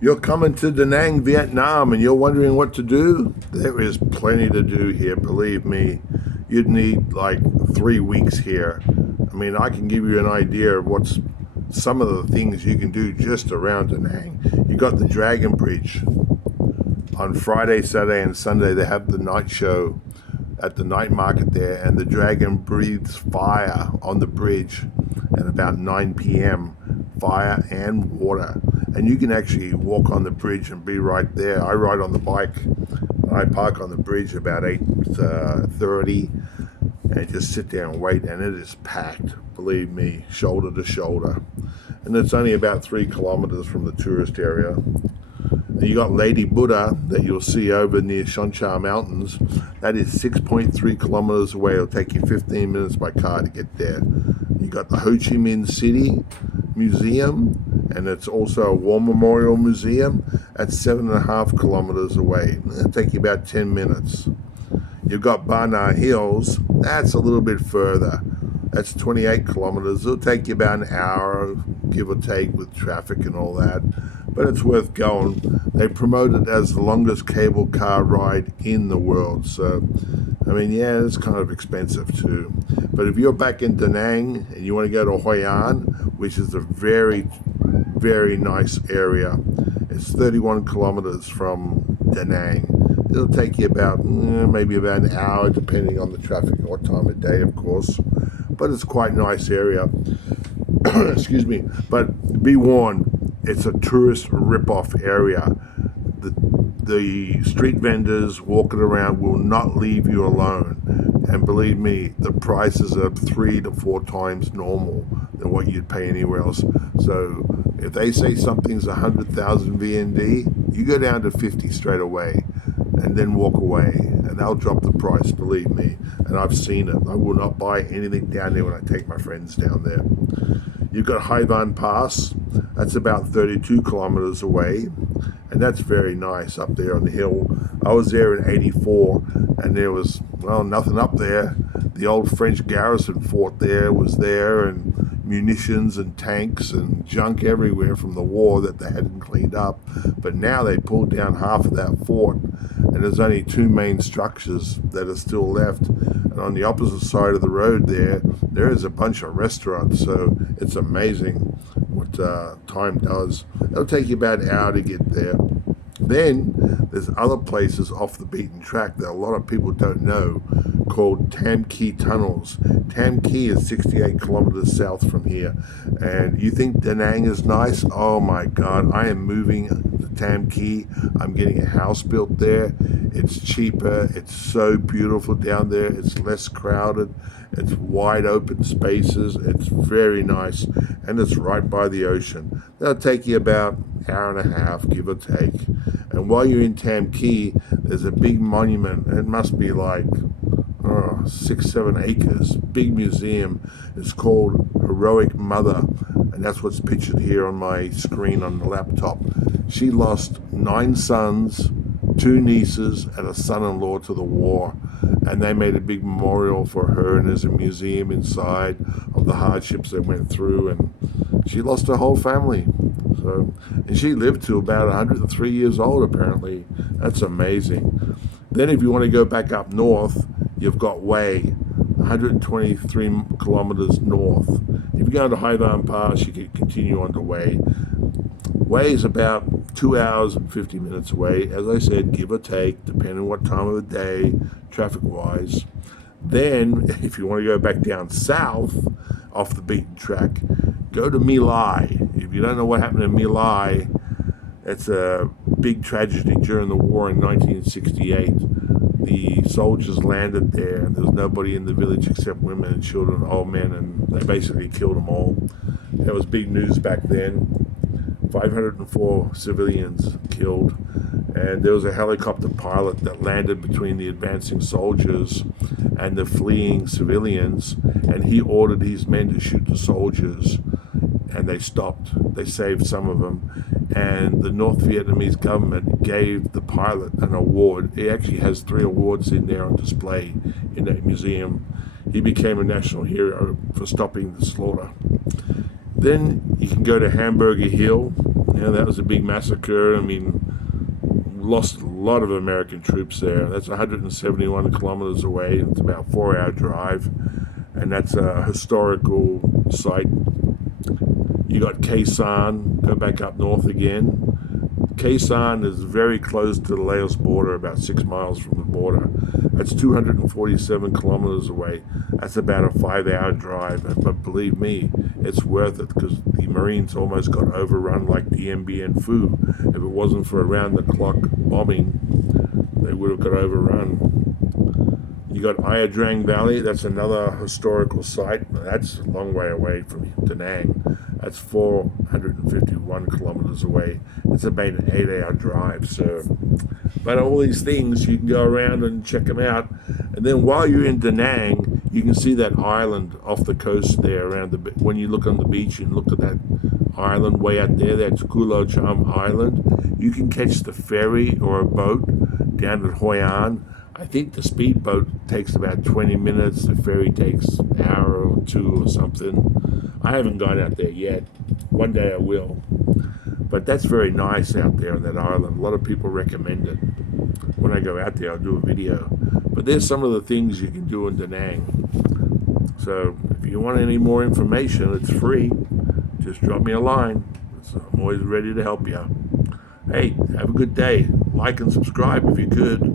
You're coming to Da Nang, Vietnam, and you're wondering what to do? There is plenty to do here, believe me. You'd need like 3 weeks here. I mean, I can give you an idea of what's some of the things you can do just around Da Nang. You got the Dragon Bridge. On Friday, Saturday, and Sunday, they have the night show at the night market there, and the dragon breathes fire on the bridge at about 9 p.m. Fire and water, and you can actually walk on the bridge and be right there. I ride on the bike. I park on the bridge about 8:30, and just sit there and wait, and it is packed. Believe me, shoulder to shoulder, and it's only about 3 kilometers from the tourist area. You got Lady Buddha that you'll see over near Shoncha Mountains. That is 6.3 kilometers away. It'll take you 15 minutes by car to get there. You got the Ho Chi Minh City Museum, and it's also a War Memorial Museum at 7.5 kilometers away. It'll take you about 10 minutes. You've got Ba Na Hills. That's a little bit further. That's 28 kilometers. It'll take you about an hour, give or take, with traffic and all that. But it's worth going. They promote it as the longest cable car ride in the world. So, I mean, yeah, it's kind of expensive too. But if you're back in Da Nang and you want to go to Hoi An, which is a very, very nice area, it's 31 kilometers from Da Nang. It'll take you about maybe about an hour, depending on the traffic and what time of day, of course. But it's quite a nice area. Excuse me. But be warned, it's a tourist rip-off area. The street vendors walking around will not leave you alone. And believe me, the prices are 3 to 4 times normal than what you'd pay anywhere else. So if they say something's 100,000 VND, you go down to 50 straight away and then walk away, and they'll drop the price, believe me. And I've seen it. I will not buy anything down there when I take my friends down there. You've got Hai Van Pass. That's about 32 kilometers away, and that's very nice up there on the hill. I was there in '84, and there was, well, nothing up there. The old French garrison fort there was there, and munitions and tanks and junk everywhere from the war that they hadn't cleaned up. But now they pulled down half of that fort, and there's only two main structures that are still left. And on the opposite side of the road there is a bunch of restaurants. So it's amazing what time does. It'll take you about an hour to get there. Then there's other places off the beaten track that a lot of people don't know, called Tam Kee Tunnels. Tam Kee is 68 kilometers south from here. And you think Da Nang is nice? Oh my God, I am moving to Tam Kee. I'm getting a house built there. It's cheaper. It's so beautiful down there. It's less crowded. It's wide open spaces. It's very nice. And it's right by the ocean. That'll take you about an hour and a half, give or take. And while you're in Tam Kee, there's a big monument. It must be like 6, 7 acres. Big museum. It's called Heroic Mother. And that's what's pictured here on my screen on the laptop. She lost 9 sons, 2 nieces, and a son-in-law to the war. And they made a big memorial for her, and there's a museum inside of the hardships they went through. And she lost her whole family. So, and she lived to about 103 years old, apparently. That's amazing. Then if you want to go back up north, you've got Hue, 123 kilometers north. If you go to Hai Van Pass, you can continue on to Hue. Hue is about 2 hours and 50 minutes away, as I said, give or take, depending on what time of the day, traffic-wise. Then, if you want to go back down south, off the beaten track, go to My Lai. If you don't know what happened in My Lai, it's a big tragedy during the war in 1968. The soldiers landed there, and there was nobody in the village except women and children, old men, and they basically killed them all. That was big news back then. 504 civilians killed, and there was a helicopter pilot that landed between the advancing soldiers and the fleeing civilians, and he ordered his men to shoot the soldiers, and they stopped. They saved some of them, and the North Vietnamese government gave the pilot an award. He actually has 3 awards in there on display in that museum. He became a national hero for stopping the slaughter. Then you can go to Hamburger Hill. Yeah, that was a big massacre. I mean, lost a lot of American troops there. That's 171 kilometers away. It's about a 4-hour drive, and that's a historical site. You got Khe Sanh, go back up north again. Khe Sanh is very close to the Laos border, about 6 miles from the border. That's 247 kilometers away. That's about a 5-hour drive. But believe me, it's worth it, because the Marines almost got overrun like Dien Bien Phu. If it wasn't for around-the-clock bombing, they would have got overrun. You got Ia Drang Valley. That's another historical site. That's a long way away from Da Nang. That's 451 kilometers away. It's about an 8-hour drive. So, but all these things, you can go around and check them out. And then while you're in Da Nang, you can see that island off the coast there. When you look on the beach and look at that island way out there, that's Kulo Cham Island. You can catch the ferry or a boat down at Hoi An. I think the speedboat takes about 20 minutes. The ferry takes an hour or two or something. I haven't gone out there yet. One day I will. But that's very nice out there on that island. A lot of people recommend it. When I go out there, I'll do a video. But there's some of the things you can do in Da Nang. So if you want any more information, it's free. Just drop me a line. I'm always ready to help you. Hey, have a good day. Like and subscribe if you could.